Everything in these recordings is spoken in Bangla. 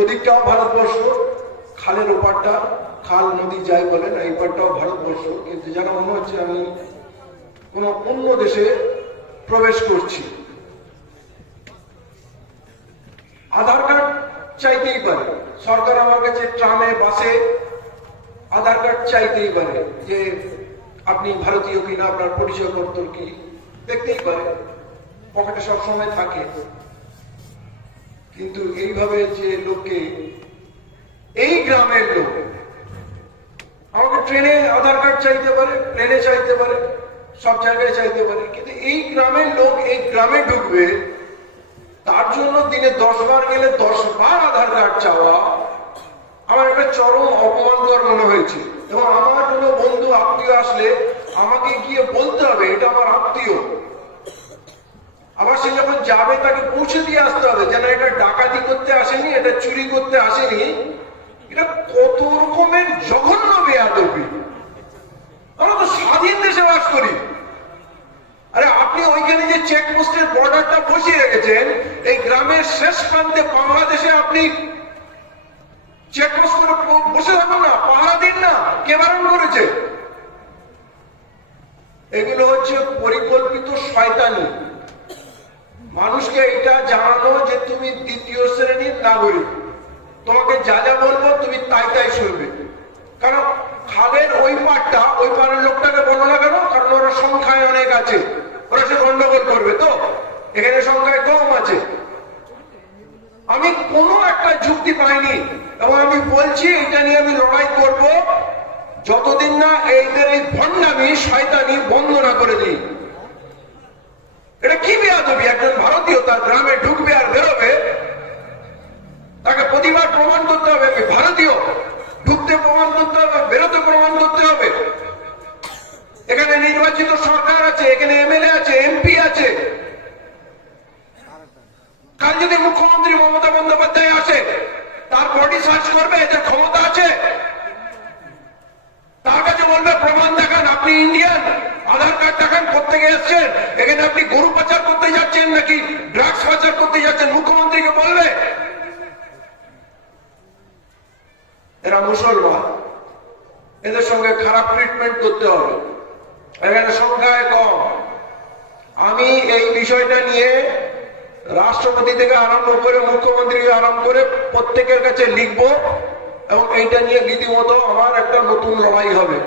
ওদিকটাও ভারতবর্ষ, খালের ওপারটা, খাল, নদী যাই বলেন, এই পারটাও ভারতবর্ষ। কিন্তু যেন মনে হচ্ছে আমি কোনো অন্য দেশে প্রবেশ করছি। আধার কার্ড চাইতেই পারে। সরকার আমার কাছে ট্রামে, বাসে আধার কার্ড চাইতেই পারে যে আপনি ভারতীয় কিনা, আপনার পরিচয় পত্র কি, দেখতেই পারে। পকেটে সবসময় থাকে। কিন্তু এইভাবে যে লোকে এই গ্রামের লোক, আমাকে ট্রেনে আধার কার্ড চাইতে পারে, প্লেনে চাইতে পারে, সব জায়গায় চাইতে পারে, কিন্তু এই গ্রামের লোক, এই গ্রামে ঢুকবে, তার জন্য দিনে দশ বার গেলে দশ বার আধার কার্ড চাওয়া আমার একটা চরম অপমানকর মনে হয়েছে। এবং আমার কোনো বন্ধু আত্মীয় আসলে আমাকে গিয়ে বলতে হবে, এটা আমার আত্মীয়। আবার সে যখন যাবে, তাকে পৌঁছে দিয়ে আসতে হবে। যেন এটা ডাকাতি করতে আসেনি, এটা চুরি করতে আসেনি। এটা কত রকমের জঘন্য বেয়াদবি। আমরা তো স্বাধীন দেশে বাস করি। আরে, আপনি ওইখানে যে চেকপোস্টের বর্ডারটা বসিয়ে রেখেছেন, এই গ্রামের শেষ প্রান্তে বাংলাদেশে আপনি চেকপোস্ট করে বসে থাকুন না, পাহারা দিন না কে বারণ করেছে। এগুলো হচ্ছে পরিকল্পিত শয়তানি। মানুষকে এটা জানানো যে তুমি দ্বিতীয় শ্রেণির নাগরিক। তোমাকে যা যা বলব তুমি তাই তাই শুনবে। কারণ খালের ওই পাটটা, ওই পাড়ের লোকটাকে বলো না কেন? কারণ ওরা সংখ্যায় অনেক আছে। ওরা সে গন্ডগোল করবে তো? এখানে সংখ্যায় কম আছে। আমি কোনো একটা যুক্তি পাইনি এবং আমি বলছি, এটা নিয়ে আমি লড়াই করব। যতদিন না এইদের এই ভণ্ডামি, শয়তানি বন্ধ না করে দিই। এটা কি বেয়াদবি একজন ভারতীয় তার গ্রামে ঢুকবে আর বেরোবে। তাকে প্রতিবার প্রমাণ করতে হবে আমি ভারতীয়। ঢুকতে প্রমাণ করতে হবে, বেরোতে প্রমাণ করতে হবে। এখানে নির্বাচিত সরকার আছে, এখানে এমএলএ আছে, এমপি আছে। কাল যদি মুখ্যমন্ত্রী মমতা বন্দ্যোপাধ্যায় আসে, তার বডি সার্চ করবে এদের ক্ষমতা আছে। তার কাছে বলবে, প্রমাণ দেখান, আপনি ইন্ডিয়ান। আধার কার্ড দেখান এখানে আপনি গরু পাচার করতে যাচ্ছেন নাকি ড্রাগস পাচার করতে যাচ্ছেন? মুখ্যমন্ত্রীকে এরা মুসলমান। এদের সঙ্গে খারাপ ট্রিটমেন্ট করতে হবে। এখানে সংখ্যায় কম। আমি এই বিষয়টা নিয়ে রাষ্ট্রপতি থেকে আরম্ভ করে, মুখ্যমন্ত্রী আরম্ভ করে প্রত্যেকের কাছে লিখব এবং এইটা নিয়ে রীতিমতো আমার একটা নতুন লড়াই হবে।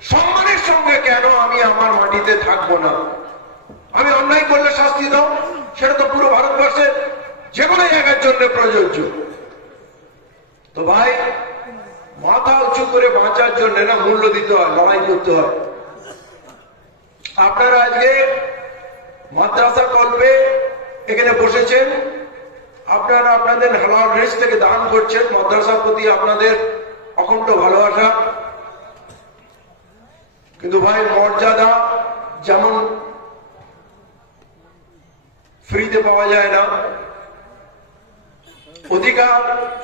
সম্মানের সঙ্গে কেন আমি আমার মাটিতে থাকব না? আমি অন্যায় করলে শাস্তি দাও, সেটা তো পুরো ভারতবর্ষের যে কোনো জায়গার জন্য প্রযোজ্য। তো ভাই, মাথা উঁচু করে বাঁচার জন্য না মূল্য দিতে হয়, লড়াই করতে হয়। আপনারা আজকে মাদ্রাসা কল্পে এখানে বসেছেন। আপনারা আপনাদের হালাল রেস থেকে দান করছেন। মাদ্রাসার প্রতি আপনাদের অখণ্ড ভালোবাসা। কিন্তু ভাই মর্যাদা যেমন ফ্রিতে পাওয়া যায় না অধিকার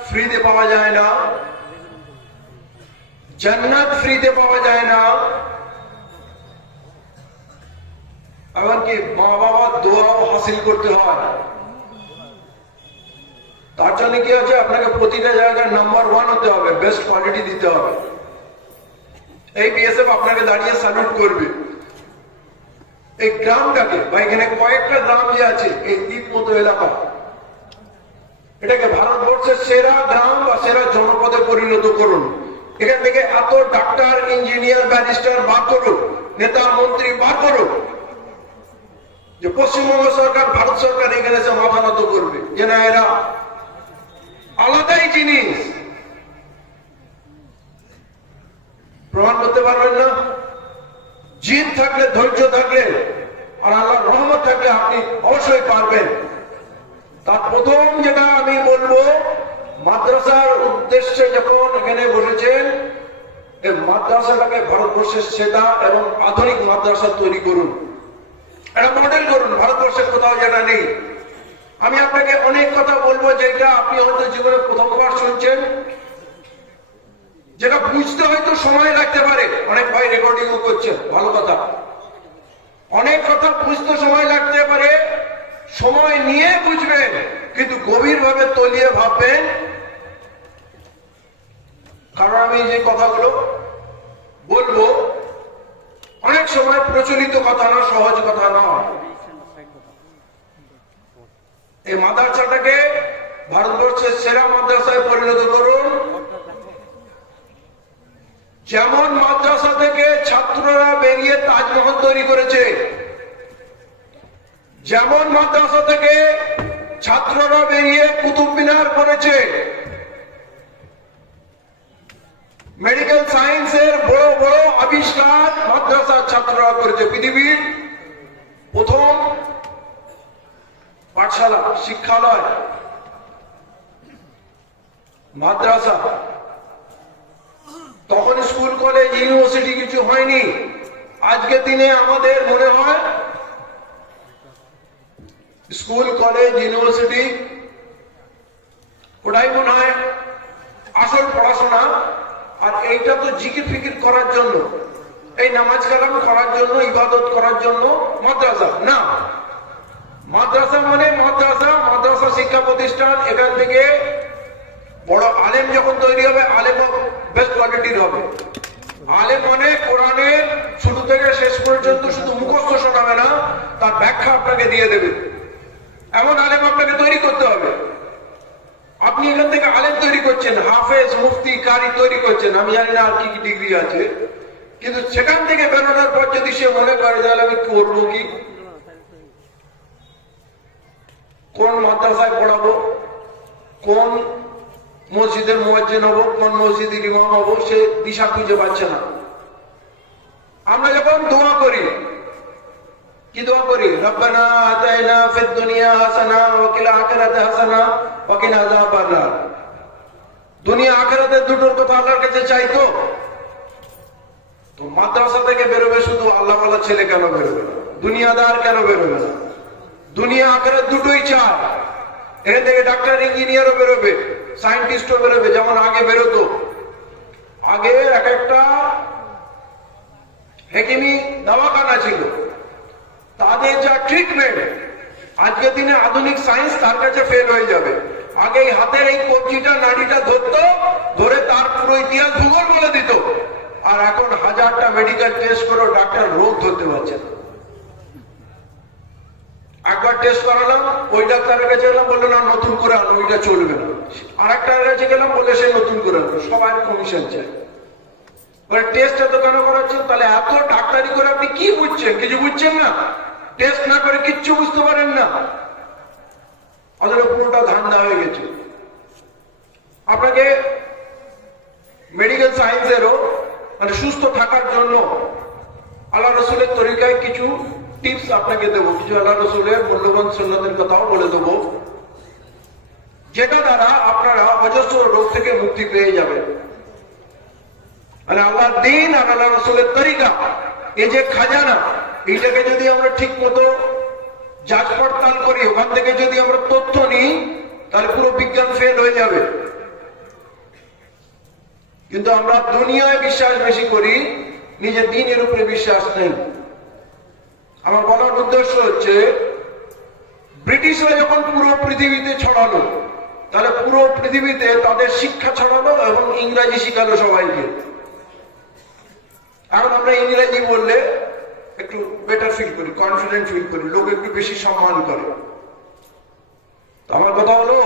ফ্রিতে পাওয়া যায় না জান্নাত ফ্রিতে পাওয়া যায় না এমনকি মা বাবার দোয়াও হাসিল করতে হয় তার জন্য কি আছে আপনাকে প্রতিটা জায়গায় নাম্বার ওয়ান হতে হবে বেস্ট কোয়ালিটি দিতে হবে এই বিএসএফ আপনাকে দাঁড়িয়ে স্যালুট করবে। এই গ্রামটাকে বা এখানে কয়েকটা গ্রাম যে আছে, এই দ্বীপ মতো এলাকা। এটাকে ভারতবর্ষের সেরা গ্রাম বা সেরা জনপদে পরিণত করুন। এখান থেকে এত ডাক্তার, ইঞ্জিনিয়ার, ব্যারিস্টার বার করুক নেতা, মন্ত্রী বার করুক যে পশ্চিমবঙ্গ সরকার, ভারত সরকার এখানে মাথা নত করবে। যে না, এরা আলাদাই জিনিস। প্রমাণ করতে পারবেন না। জিদ থাকলে, ধৈর্য থাকলে, আর আল্লাহর রহমত থাকলে আপনি অবশ্যই পারবেন। তার প্রথম যেটা আমি বলব, মাদ্রাসার উদ্দেশ্যে যখন এখানে বসেছেন, এই মাদ্রাসাটাকে ভারতবর্ষের সেরা এবং আধুনিক মাদ্রাসা তৈরি করুন। একটা মডেল করুন, ভারতবর্ষের কোথাও যেটা নেই। আমি আপনাকে অনেক কথা বলব, যেটা আপনি হয়তো জীবনে প্রথমবার শুনছেন। যেটা বুঝতে হয়তো সময় লাগতে পারে। অনেক ভাই রেকর্ডিংও করছেন। ভালো কথা। অনেক কথা বুঝতে সময় লাগতে পারে। সময় নিয়ে বুঝবেন, কিন্তু গভীরভাবে তলিয়ে ভাববেন। কারণ আমি যে কথাগুলো বলব, অনেক সময় প্রচলিত কথা না, সহজ কথা নয় এই মাদ্রাসাটাকে ভারতবর্ষের সেরা মাদ্রাসায় পরিণত করুন। যেমন মাদ্রাসা থেকে ছাত্ররা বেরিয়ে তাজমহল তৈরি করেছে, যেমন মাদ্রাসা থেকে ছাত্ররা বেরিয়ে কুতুব মিনার করেছে। মেডিকেল সায়েন্সের বড় বড় আবিষ্কার মাদ্রাসার ছাত্ররা করেছে। পৃথিবীর প্রথম পাঠশালা, শিক্ষালয়, মাদ্রাসা। তখন স্কুল, কলেজ, ইউনিভার্সিটি কিছু হয়নি। আজকে দিনে আমাদের মনে হয় স্কুল, কলেজ, ইউনিভার্সিটি, ওটাই মনে হয় আসল পড়াশোনা। আর এইটা তো জিকির ফিকির করার জন্য, এই নামাজ কালাম করার জন্য, ইবাদত করার জন্য মাদ্রাসা। না, মাদ্রাসা মানে মাদ্রাসা মাদ্রাসা শিক্ষা প্রতিষ্ঠান, এখান থেকে বড় আলেম যখন তৈরি হবে, আলেম বেস্ট কোয়ালিটির হবে। আলেম মানে কোরআনের শুরু থেকে শেষ পর্যন্ত শুধু মুখস্থ শোনাবে না, তার ব্যাখ্যা আপনাকে দিয়ে দেবে। এমন আলেম আপনাকে তৈরি করতে হবে। আপনি এখান থেকে আলেম তৈরি করছেন, হাফেজ, মুফতি, কারি তৈরি করছেন, আমি জানি না আর কি কি ডিগ্রি আছে, কিন্তু সেখান থেকে বেরোনোর পর যদি সে মনে করে, তাহলে আমি করব কি? কোন মাদ্রাসায় পড়াবো? কোন মসজিদের মুয়াজ্জিন হব, কোন মসজিদের ইমাম হব, সে দিশা খুঁজে পাচ্ছে না। আমরা যখন দোয়া করি, কি দোয়া করি? রব্বানা আতাইনা ফিদ দুনিয়া হাসানা, ওয়া কিল আখিরাতে হাসানা, ওয়া কিনা আযাবান দুনিয়া আখিরাতে দুটোর কথা আল্লাহর কাছে চাইতো। তো তো মাদ্রাসা থেকে বেরোবে শুধু আল্লাহ ওয়ালা ছেলে কেন বেরোবে না? দুনিয়াদার কেন বেরোবে না? দুনিয়া আখেরাত দুটোই চায়। এখান থেকে ডাক্তার, ইঞ্জিনিয়ারও বেরোবে। সায়েন্টিস্টও বেরোবে, যেমন আগে বেরোতো। আগে এক একটা হেকিমি দাওয়াখানা ছিল। তাদের যা ট্রিটমেন্ট আজকের দিনে আধুনিক সায়েন্স তার কাছে ফেল হয়ে যাবে। আগে হাতের এই কবজিটা, নাড়িটা ধরতো, ধরে তার পুরো ইতিহাস ভূগোল বলে দিত। আর এখন হাজারটা মেডিকেল টেস্ট করেও ডাক্তার রোগ ধরতে পারছে না। একবার টেস্ট করালাম, ওই ডাক্তারের কাছে গেলাম বলল, না, নতুন করে আনো, ওইটা চলবে না। আর একটা কাছে গেলাম বলে সে নতুন করে আনো। সবাই কমিশন চায় টেস্ট এত কেন করাচ্ছেন তাহলে এত ডাক্তারি করে আপনি কি বুঝছেন? কিছু বুঝছেন না? টেস্ট না করে কিচ্ছু বুঝতে পারেন না। অথচ পুরোটা ধান্দা হয়ে গেছে। আপনাকে মেডিকেল সায়েন্সেরও মানে সুস্থ থাকার জন্য আল্লাহ রসুলের তরিকায় কিছু টিপস আপনাকে দেবো। কিছু আল্লাহ রসুলের মূল্যবান সন্ন্যতের কথাও বলে দেবো। যেটা দ্বারা আপনারা অজস্র রোগ থেকে মুক্তি পেয়ে যাবেন। মানে আল্লাহর দিন আর আল্লাহ রসুলের তরিকা, এই যে খাজানা, এইটাকে যদি আমরা ঠিক মতো যাচ পড়তাল করি, ওখান থেকে যদি আমরা তথ্য নিই, তাহলে পুরো বিজ্ঞান ফেল হয়ে যাবে। কিন্তু আমরা দুনিয়ায় বিশ্বাস বেশি করি, নিজের দিনের উপরে বিশ্বাস নেই। আমার বলার উদ্দেশ্য হচ্ছে, ব্রিটিশরা যখন পুরো পৃথিবীতে ছড়ালো, তাহলে পুরো পৃথিবীতে তাদের শিক্ষা ছড়ানো এবং ইংরাজি শিখালো সবাইকে। এখন আমরা ইংরেজি বললে একটু বেটার ফিল করি কনফিডেন্ট ফিল করি, লোক একটু বেশি সম্মান করে। আমার কথা হলো,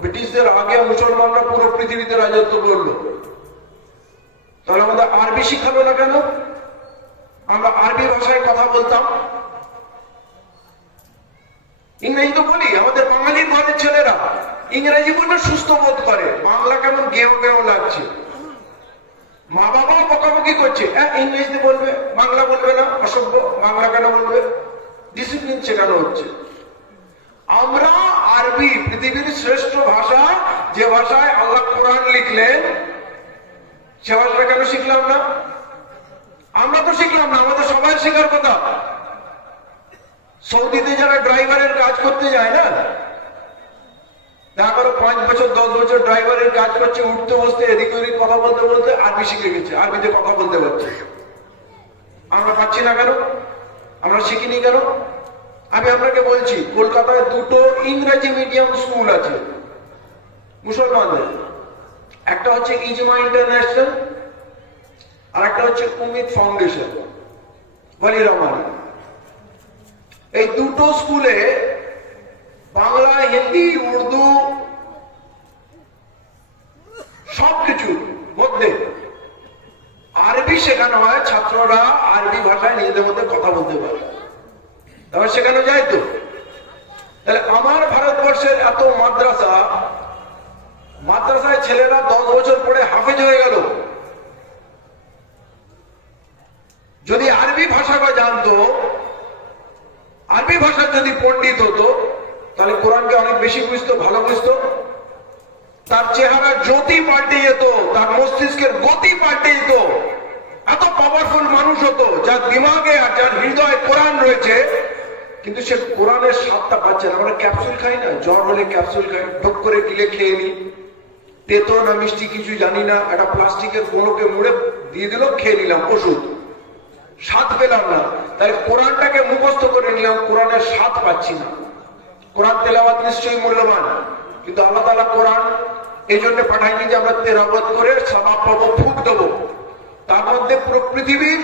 ব্রিটিশদের আগে মুসলমানরা পুরো পৃথিবীতে রাজত্ব করল। তাহলে আমাদের আরবি শিখালো না কেন? আমরা আরবি ভাষায় কথা বলতাম। ইংরেজি তো বলি, আমাদের বাঙালির ঘরের ছেলেরা ইংরেজি বললে সুস্থ বোধ করে। বাংলা কেমন গেও গেও লাগছে। মা বাবাও বকাবকি করছে। হ্যাঁ ইংরেজিতে বলবে, বাংলা বলবে না, অসভ্য, বাংলা কেন বলবে? ডিসিপ্লিন শেখানো হচ্ছে। আমরা আরবি, পৃথিবীর শ্রেষ্ঠ ভাষা, যে ভাষায় আল্লাহ কোরআন লিখলেন, সে ভাষাটা কেন শিখলাম না? আমরা তো শিখলাম না, আমাদের সবাই শেখার কথা। সৌদিতে যারা ড্রাইভারের কাজ করতে যায় না করো পাঁচ বছর, দশ বছর ড্রাইভারের কাজ করছে, উঠতে বসতে, এদিক ওদিক কথা বলতে বলতে আরবি শিখে গেছে, আরবিতে কথা বলতে পারছে আমরা পাচ্ছি না কেন? আমরা শিখিনি কেন? আমি আপনাকে বলছি, কলকাতায় দুটো ইংরেজি মিডিয়াম স্কুল আছে, মুসলমানদের। একটা হচ্ছে ইজমা ইন্টারন্যাশনাল আর একটা হচ্ছে উমিদ ফাউন্ডেশন ওয়ালি রহমান এই দুটো স্কুলে বাংলা, হিন্দি, উর্দু সবকিছুর মধ্যে আরবি শেখানো হয়, ছাত্ররা আরবি ভাষায় নিজেদের মধ্যে কথা বলতে পারে। তারপর শেখানো যায় তো? তাহলে আমার ভারতবর্ষের এত মাদ্রাসা, মাদ্রাসায় ছেলেরা দশ বছর পরে হাফেজ হয়ে গেল। যদি আরবি ভাষাটা জানতো, আরবি ভাষার যদি পণ্ডিত হতো, তাহলে কোরআনকে অনেক বেশি বুঝতো, ভালো বুঝতো। তার চেহারা জ্যোতি পাল্টে যেত, তার মস্তিষ্কের গতি পাল্টে যেত। এত পাওয়ারফুল মানুষ হতো, যার দিমাগে আর যার হৃদয়ে কোরআন রয়েছে, কিন্তু সে কোরআনের স্বাদটা পাচ্ছে না। আমরা ক্যাপসুল খাই না? জ্বর হলে ক্যাপসুল খাই। ঢোক করে গিলে খেয়ে নি। তেতো না মিষ্টি কিছু জানি না। একটা প্লাস্টিকের কোনোকে মুড়ে দিয়ে দিল, খেয়ে নিলাম ওষুধ। স্বাদ পেলাম না। তাই কোরআনটাকে মুখস্থ করে নিলাম, কোরআনের স্বাদ পাচ্ছি না। কোরআন তেলাবাদ নিশ্চয়ই মূল্যবান, কিন্তু আল্লাহ তালা কোরআন এই জন্য পাঠায়নি যে আমরা তেলাওয়াত করে সাবাব পাবো, ফুক দেবো। তার মধ্যে পুরো পৃথিবীর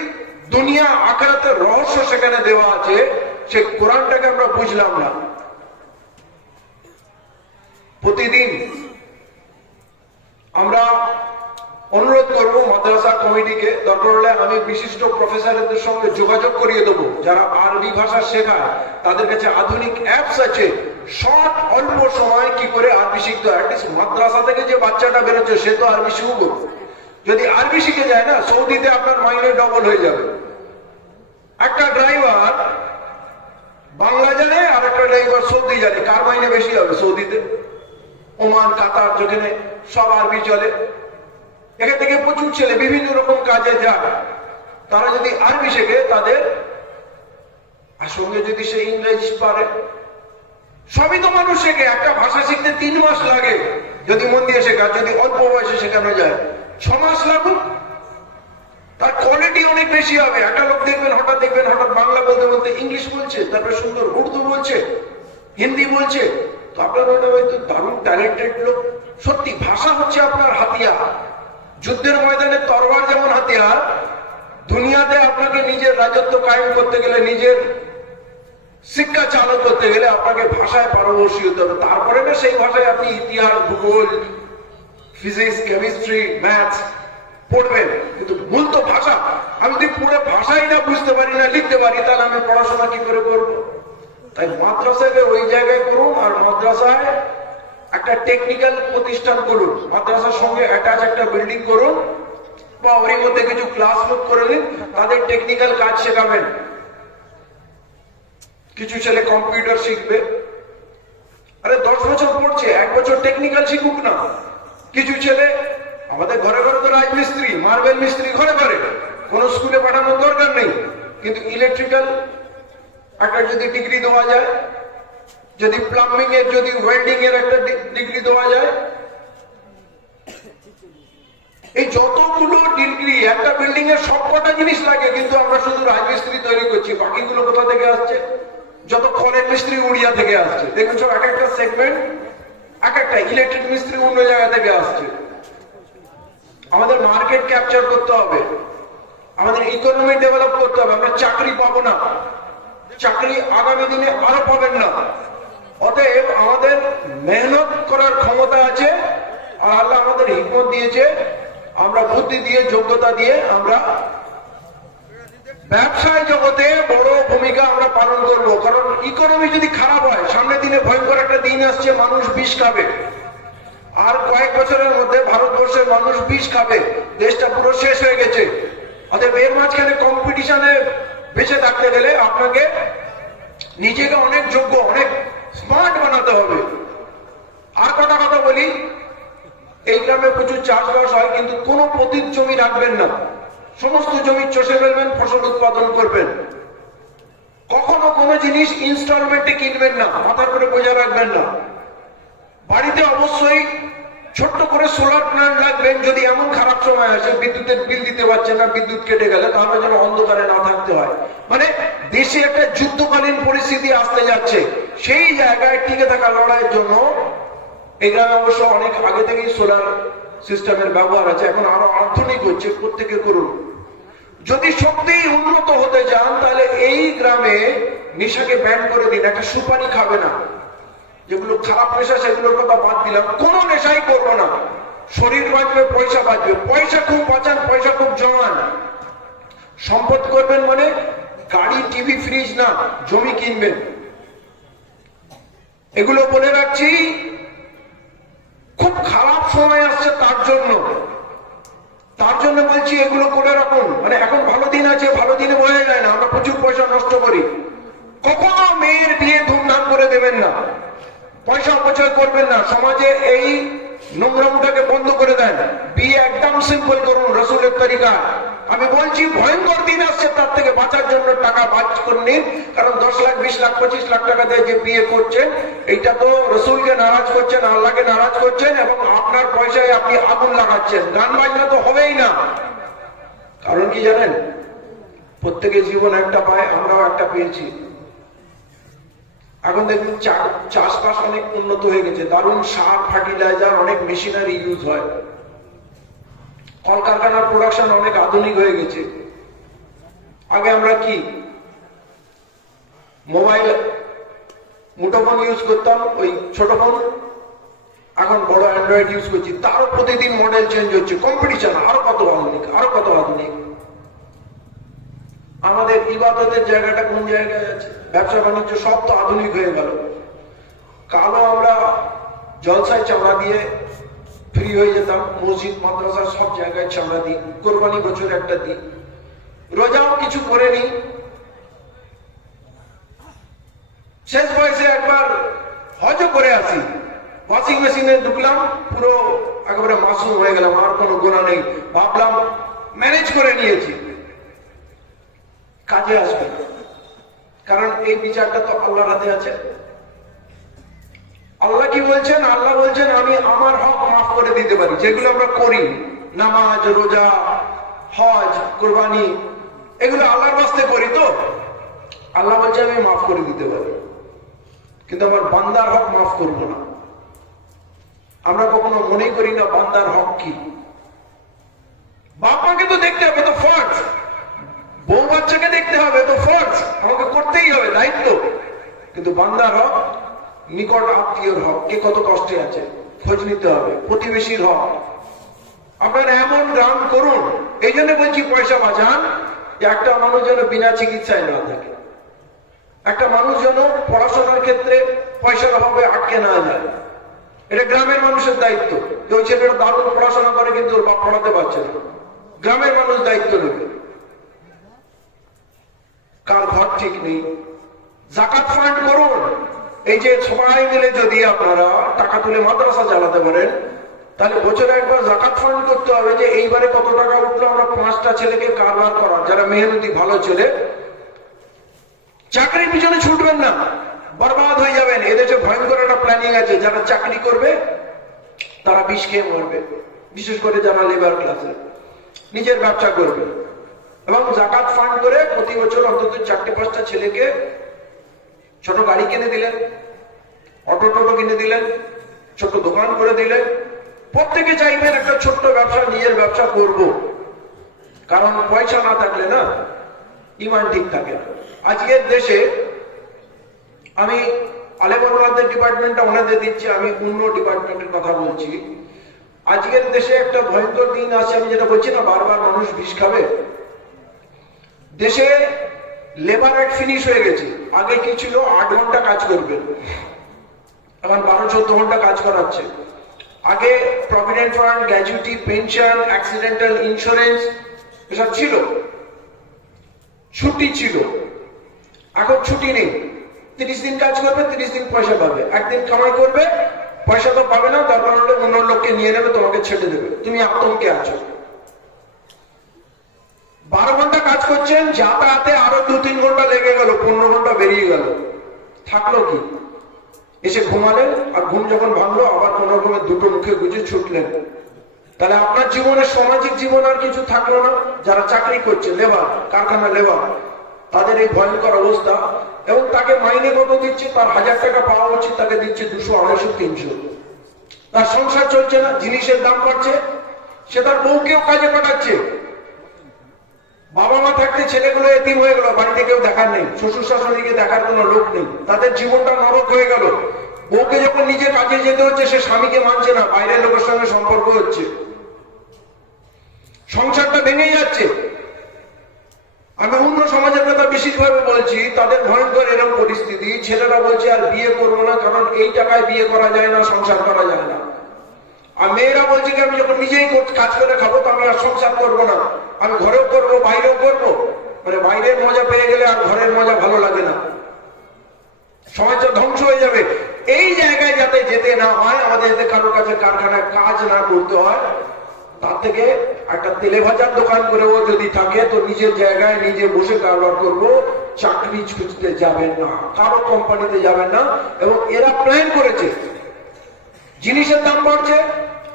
দুনিয়া আকারাতের রহস্য সেখানে দেওয়া আছে, সে কোরআনটাকে আমরা বুঝলাম না। প্রতিদিন আমরা অনুরোধ করব মাদ্রাসা কমিটিকে দরকার হলে আমি বিশিষ্ট প্রফেসরদের সঙ্গে যোগাযোগ করিয়ে দেবো। যারা আরবি ভাষা শেখায়, তাদের কাছে আধুনিক অ্যাপস আছে। শর্ট, অল্প সময় কি করে আরবি শিখতে হয়? মাদ্রাসা থেকে যে বাচ্চাটা বেরোচ্ছে, সে তো আরবি শিখব যদি আরবি শিখে যায় না, সৌদিতে আপনার মাইনে ডবল হয়ে যাবে। একটা ড্রাইভার বাংলা জানে আর একটা ড্রাইভার সৌদি জানে। কার মাইনে বেশি হবে? সৌদিতে। ওমান, কাতার, যেখানে সব আরবি চলে। এখান থেকে প্রচুর ছেলে বিভিন্ন রকম কাজে যায় তারা যদি আরবি শেখে, তাদের আর সঙ্গে যদি সে ইংরেজি পারে। সবই তো মানুষ শেখে, একটা ভাষা শিখতে তিন মাস লাগে যদি মন দিয়ে শেখা যদি অল্প বয়সে শেখানো যায়। ছ মাস লাগুক। তার কোয়ালিটি অনেক বেশি হবে। একটা লোক দেখবেন, হঠাৎ দেখবেন, হঠাৎ বাংলা বলতে বলতে ইংলিশ বলছে, তারপরে সুন্দর উর্দু বলছে, হিন্দি বলছে। তো আপনার ওটা হয়তো দারুণ ট্যালেন্টেড লোক। সত্যি, ভাষা হচ্ছে আপনার হাতিয়ার। যুদ্ধের ময়দানে তরবার যেমন হাতিয়ার, দুনিয়াতে আপনাকে নিজের রাজত্ব কায়েম করতে গেলে, নিজের শিক্ষা চালু করতে গেলে আপনাকে ভাষায় পারদর্শী হতে হবে। তারপরে না সেই ভাষায় আপনি ইতিহাস, ভূগোল ফিজিক্স কেমিস্ট্রি ম্যাথস পড়বেন। কিন্তু মূল তো ভাষা। আমি যদি পুরো ভাষাই না বুঝতে পারি, না লিখতে পারি, তাহলে আমি পড়াশোনা কি করে করব? তাই মাদ্রাসাকে ওই জায়গায় করুন আর মাদ্রাসায় একটা টেকনিক্যাল প্রতিষ্ঠান করুন, মাদ্রাসার সঙ্গে অ্যাটাচ একটা বিল্ডিং করুন, বা ওরই মধ্যে কিছু ক্লাস বুক করে নিন, তাদের টেকনিক্যাল কাজ শেখাবেন। কিছু ছেলে কম্পিউটার শিখবে। আরে দশ বছর পড়ছে, এক বছর টেকনিক্যাল শিখুক না। কিছু ছেলে, আমাদের ঘরে ঘরে তো রাজমিস্ত্রি মার্বেল মিস্ত্রি ঘরে ঘরে, কোন স্কুলে পাঠানোর দরকার নেই। কিন্তু ইলেকট্রিক্যাল একটা যদি ডিগ্রি দেওয়া যায় যদি প্লাম্বিং এর, যদি ওয়েল্ডিং এর একটা ডিগ্রি দেওয়া যায়। এই যতগুলো ডিগ্রি একটা বিল্ডিং এর সবকটা জিনিস লাগে, কিন্তু আমরা শুধু রাজমিস্ত্রি তৈরি করছি, বাকিগুলো কোথা থেকে আসছে? যত কলের মিস্ত্রি উড়িয়া থেকে আসছে। দেখুন এক একটা সেগমেন্ট এক একটা ইলেকট্রিক মিস্ত্রি অন্য জায়গা থেকে আসছে। আমাদের মার্কেট ক্যাপচার করতে হবে। আমাদের ইকোনমি ডেভেলপ করতে হবে। আমরা চাকরি পাবো না। চাকরি আগামী দিনে আরও পাবেন না। অতএব আমাদের মেহনত করার ক্ষমতা আছে আর আল্লাহ আমাদের হিকমত দিয়েছে, আমরা বুদ্ধি দিয়ে, যোগ্যতা দিয়ে আমরা ব্যবসায় জগতে বড় ভূমিকা আমরা পালন করব। কারণ ইকোনমি যদি খারাপ হয়, সামনের দিনে ভয়ঙ্কর একটা দিন আসছে, মানুষ বিষ খাবে। আর কয়েক বছরের মধ্যে ভারতবর্ষের মানুষ বিষ খাবে। দেশটা পুরো শেষ হয়ে গেছে। অতএব এর মাঝখানে কম্পিটিশনে বেঁচে থাকতে গেলে আপনাকে নিজেকে অনেক যোগ্য, অনেক স্মার্ট বানাতে হবে। আর কটা কথা বলি, এই গ্রামে প্রচুর চাষবাস হয়, কিন্তু কোন পতিত জমি রাখবেন না। সমস্ত জমি চষে ফেলবেন, ফসল উৎপাদন করবেন। কখনো কোনো জিনিস ইনস্টলমেন্টে কিনবেন না, মাথার করে বোঝা রাখবেন না। বাড়িতে অবশ্যই ছোট্ট করে সোলার প্ল্যান্ট লাগবেন যদি এমন খারাপ সময় আসে, বিদ্যুতের বিল দিতে পারছে না, বিদ্যুৎ কেটে গেলে, তাহলে যেন অন্ধকারে না থাকতে হয়। মানে দেশে একটা যুদ্ধকালীন পরিস্থিতি আসতে যাচ্ছে। সেই জায়গায় টিকে থাকা লড়াইয়ের জন্য এই গ্রামে অবশ্য অনেক আগে থেকেই সোলার সিস্টেমের ব্যবহার আছে, এখন আরও আধুনিক হচ্ছে, প্রত্যেকে করুন। যদি সত্যি উন্নত হতে চান, তাহলে এই গ্রামে নেশাকে ব্যান করে দিন, একটা সুপারি খাবে না। যেগুলো খারাপ নেশা সেগুলোর কথা বাদ দিলাম। কোনো নেশাই করব না। শরীর বাঁচবে, পয়সা বাঁচবে। পয়সা খুব বাঁচান, পয়সা খুব জমান। সম্পদ করবেন মানে গাড়ি, টিভি ফ্রিজ না, জমি কিনবেন। এগুলো বলে রাখছি, খুব খারাপ সময় আসছে তার জন্য। তার জন্য বলছি এগুলো করে রাখুন। মানে এখন ভালো দিন আছে, ভালো দিনে বোঝা যায় না। আমরা প্রচুর পয়সা নষ্ট করি। কখনো মেয়ের বিয়ে ধুমধাম করে দেবেন না। পয়সা অপচয় করবেন না। সমাজে এই নোংরামুটাকে বন্ধ করে দেন। বিয়ে একদম সিম্পল করুন রসুলের তরিকা। আমি বলছি, ভয়ঙ্কর দিন আসছে, তার থেকে বাঁচার জন্য টাকা বাজ করে নিন। কারণ দশ লাখ, বিশ লাখ, পঁচিশ লাখ টাকা দিয়ে যে বিয়ে করছেন, এইটা তো রসুলকে নারাজ করছেন, আল্লাহকে নারাজ করছেন, এবং আপনার পয়সায় আপনি আগুন লাগাচ্ছেন। গান বাজনা তো হবেই না। কারণ কি জানেন? প্রত্যেকের জীবন একটা পায়, আমরাও একটা পেয়েছি। এখন দেখুন চাষবাস অনেক উন্নত হয়ে গেছে। দারুণ সার ফার্টিলাইজার অনেক মেশিনারি ইউজ হয়। কলকারখানার প্রোডাকশন অনেক আধুনিক হয়ে গেছে। আগে আমরা কি? মোবাইল মুঠোফোন ইউজ করতাম, ওই ছোট ফোন এখন বড় অ্যান্ড্রয়েড ইউজ করছি। তারও প্রতিদিন মডেল চেঞ্জ হচ্ছে। কম্পিটিশন আরও কত আধুনিক, আরও কত আধুনিক। আমাদের ইবাদতের জায়গাটা কোন জায়গায় আছে? ব্যবসা বাণিজ্য সব তো আধুনিক হয়ে গেল। কালো আমরা জলসায় চামড়া দিয়ে ফ্রি হয়ে যেতাম, মসজিদ, মাদ্রাসা সব জায়গায় চামড়া দিই, কোরবানি বছর একটা দিই। রোজাও কিছু করে নি শেষ বয়সে একবার হজ করে আসি। ওয়াশিং মেশিনে ঢুকলাম, পুরো একেবারে মাসুম হয়ে গেলাম, আর কোনো গোনা নেই। ভাবলাম ম্যানেজ করে নিয়েছি। কাজে আসবে। কারণ এই বিচারটা তো আল্লাহর হাতে আছে। আল্লাহ কি বলছেন? আল্লাহ বলছেন, আমি আমার হক মাফ করে দিতে পারি। যেগুলো আমরা করি, নামাজ, রোজা, হজ, কোরবানি, এগুলো আল্লাহর বাস্তে করি তো? আল্লাহ বলছে, আমি মাফ করে দিতে পারি। কিন্তু আমার বান্দার হক মাফ করব না। আমরা কখনো মনেই করি না, বান্দার হক কি? বাপ মাকে তো দেখতে হবে, তো ফর্জ বউ বাচ্চাকে দেখতে হবে, তো ফর্জ আমাকে করতেই হবে, দায়িত্ব। কিন্তু বান্দার হক, নিকট আত্মীয়র হক, কে কত কষ্টে আছে, খোঁজ নিতে হবে, প্রতিবেশীর হক। আপনারা এমন গ্রাম করুন, এই জন্য বলছি পয়সা বাঁচান একটা মানুষ যেন বিনা চিকিৎসায় না থাকে। একটা মানুষ যেন পড়াশোনার ক্ষেত্রে পয়সার অভাবে আটকে না যায়। এটা গ্রামের মানুষের দায়িত্ব। যে ওই ছেলেটা দারুণ পড়াশোনা করে, কিন্তু পড়াতে পারছে না। গ্রামের মানুষ দায়িত্ব নেবে। কার ঘর ঠিক নেই? জাকাত ফান্ড করুন। এই যে সবাই মিলে যদি আপনারা টাকা তুলে মাদ্রাসা চালাতে পারেন, তাহলে বছরে একবার জাকাত ফান্ড করতে হবে যে এইবারে কত টাকা উঠল, আমরা পাঁচটা ছেলেকে কারবার করার যারা মেহনতি ভালো ছেলে, চাকরির পিছনে ছুটবেন না, বরবাদ হয়ে যাবেন। এদেশে ভয়ঙ্কর একটা প্ল্যানিং আছে, যারা চাকরি করবে, তারা বিষ খেয়ে মরবে। বিশেষ করে যারা লেবার ক্লাসে নিজের ব্যবসা করবে। ফান্ড করে প্রতি বছর অন্তত চারটে, পাঁচটা ছেলেকে ছোট গাড়ি কিনে দিলেন, অটো টোটো কিনে দিলেন, ছোট দোকান করে দিলেন। প্রত্যেকে চাইবেন একটা ছোট্ট ব্যবসা, নিজের ব্যবসা করব। কারণ পয়সা না থাকলে না ইমান ঠিক থাকে আজকের দেশে আমি আলেমুল্লাহদের ডিপার্টমেন্টটা ওনাদের দিচ্ছি, আমি অন্য ডিপার্টমেন্টের কথা বলছি। আজকের দেশে একটা ভয়ঙ্কর দিন আছে আমি যেটা বলছি না, বারবার মানুষ বিষ খাবে। দেশে লেবার রেট ফিনিশ হয়ে গেছে। আগে কি ছিল? আট ঘণ্টা কাজ করবে এখন বারো, চোদ্দ ঘণ্টা কাজ করাচ্ছে। আগে provident fund gratuity pension accidental insurance এসব ছিল। ছুটি ছিল। এখন ছুটি নেই। তিরিশ দিন কাজ করবে, তিরিশ দিন পয়সা পাবে। একদিন কামাই করবে, পয়সা তো পাবে না, দরকার হলে অন্য লোককে নিয়ে নেবে, তোমাকে ছেড়ে দেবে। তুমি আতঙ্কে আছো। বারো ঘণ্টা কাজ করছেন, যাতায়াতে আরও দু তিন ঘণ্টা লেগে গেল, পনেরো ঘণ্টা বেরিয়ে গেল। থাকল কি? এসে ঘুমালেন, আর ঘুম যখন ভাঙলো, আবার কোন রকমের দুটো মুখে গুজে ছুটলেন। তাহলে আপনার জীবনে সামাজিক জীবন আর কিছু থাকল না? যারা চাকরি করছে, লেবার, কারখানা লেবার, তাদের এই ভয়ঙ্কর অবস্থা, এবং তাকে মাইনে কত দিচ্ছে? তার হাজার টাকা পাওয়া উচিত, তাকে দিচ্ছে দুশো, আড়াইশো, তিনশো। তার সংসার চলছে না, জিনিসের দাম বাড়ছে, সে তার বউকেও কাজে পাঠাচ্ছে। বাবা মা থাকতে ছেলেগুলো এতিম হয়ে গেল, বাড়িতে কেউ দেখার নেই শ্বশুর শাশুড়িকে দেখার কোনো লোক নেই। তাদের জীবনটা নরক হয়ে গেল। বউকে যখন নিজে কাজে যেতে হচ্ছে, সে স্বামীকে মানছে না, বাইরের লোকের সঙ্গে সম্পর্ক হচ্ছে। সংসারটা ভেঙে যাচ্ছে। আমি অন্য সমাজের কথা বিশেষভাবে বলছি, তাদের ভয়ঙ্কর এরকম পরিস্থিতি। ছেলেরা বলছে, আর বিয়ে করব না, কারণ এই টাকায় বিয়ে করা যায় না, সংসার করা যায় না। আর মেয়েরা বলছে কি, আমি যখন নিজেই কাজ করে খাব, তো আমি আর সংসার করব না। আমি ঘরেও করব, বাইরেও করব। মানে বাইরের মজা পেয়ে গেলে আর ঘরের মজা ভালো লাগে না। সমাজটা ধ্বংস হয়ে যাবে। এই জায়গায় যাতে যেতে না হয়, আমাদের যাতে কারোর কাছে কারখানায় কাজ না করতে হয়, তার থেকে একটা তেলে ভাজার দোকান করেও যদি থাকে, তো নিজের জায়গায় নিজে বসে কারবার করব, চাকরি খুঁজতে যাবেন না, কারও কোম্পানিতে যাবেন না, এবং এরা প্ল্যান করেছে। জিনিসের দাম বাড়ছে।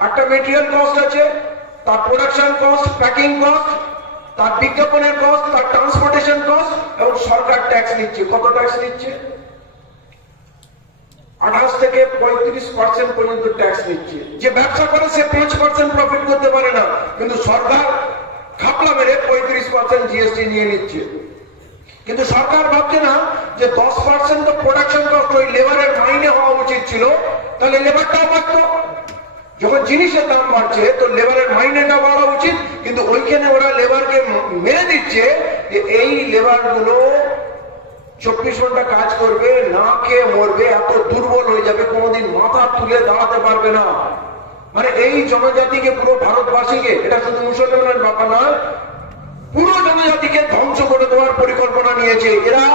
একটা মেটেরিয়াল কস্ট আছে, তার প্রোডাকশন কস্ট প্যাকিং কস্ট তার বিজ্ঞাপনের কস্ট তার ট্রান্সপোর্টেশন কস্ট এবং সরকার ট্যাক্স নিচ্ছে। কত ট্যাক্স নিচ্ছে? আঠাশ থেকে পঁয়ত্রিশ পার্সেন্ট পর্যন্ত ট্যাক্স নিচ্ছে। যে ব্যবসা করে, সে পাঁচ পার্সেন্ট প্রফিট করতে পারে না। কিন্তু সরকার খাপলা মেরে পঁয়ত্রিশ পার্সেন্ট জিএসটি নিয়ে নিচ্ছে। কিন্তু সরকার ভাবছে না যে দশ পার্সেন্ট তো প্রোডাকশন কস্ট ওই লেবারের মাইনে হওয়া উচিত ছিল। তাহলে লেবারটাও বাড়তো। যখন জিনিসের দাম বাড়ছে, তো লেবারের মাইনেটা বাড়া উচিত, কিন্তু ওইখানে ওরা লেবারকে মেরে দিচ্ছে যে এই লেবারগুলো চব্বিশ ঘণ্টা কাজ করবে, না খেয়ে মরবে, এত দুর্বল হয়ে যাবে, কোনোদিন মাথা তুলে দাঁড়াতে পারবে না। মানে এই জনজাতিকে, পুরো ভারতবাসীকে, এটা শুধু মুসলমানের ব্যাপার নয়, পুরো জনজাতিকে ধ্বংস করে দেওয়ার পরিকল্পনা নিয়েছে। এরা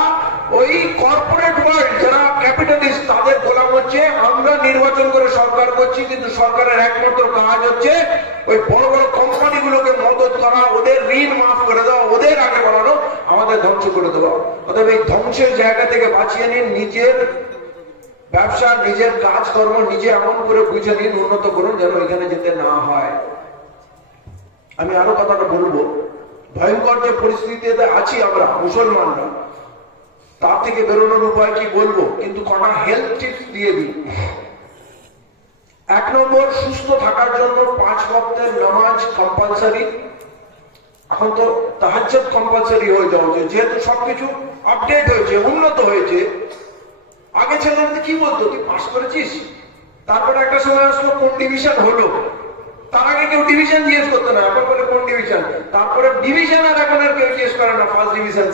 ওই কর্পোরেট ওয়ার্ল্ড যারা ক্যাপিটালিস্ট তাদের গোলাম হচ্ছে, আমরা নির্বাচন করে সরকার করছি, কিন্তু সরকারের একমাত্র কাজ হচ্ছে ওই বড় বড় কোম্পানিগুলোকে মদত করা, ওদের ঋণ মাফ করে দেওয়া, ওদের আগে বাড়ানো, আমাদের ধ্বংস করে দেওয়া। অতএব এই ধ্বংসের জায়গা থেকে বাঁচিয়ে নিন, নিজের ব্যবসা, নিজের কাজকর্ম, নিজে এমন করে বুঝে নিন, উন্নত করুন, যেন এখানে যেতে না হয়। আমি আরও কথাটা বলব। ভয়ঙ্কর যে পরিস্থিতিতে আছি আমরা, মুসলমানরা। তার থেকে বেরোনোর উপায় কি বলব? কিন্তু কটা হেলথ টিপস দিয়ে দিই। এক নম্বর, সুস্থ থাকার জন্য পাঁচ ভক্তের নামাজ কম্পালসারি এখন তো তাহাজ্জুদ কম্পালসারি হয়ে যাওয়া উচিত। যেহেতু সবকিছু আপডেট হয়েছে, উন্নত হয়েছে, আগে ছেলেদের কি বলতো, তুই পাস করেছিস? তারপরে একটা সময় আসলো, কোন ডিভিশন হলো? তার আগে কেউ ডিভিশন জিজ্ঞেস করতো না, এখন বলে কোন ডিভিশন তারপরে ডিভিশন আর এখন আর কেউ জিজ্ঞেস করে না ফার্স্ট ডিভিশন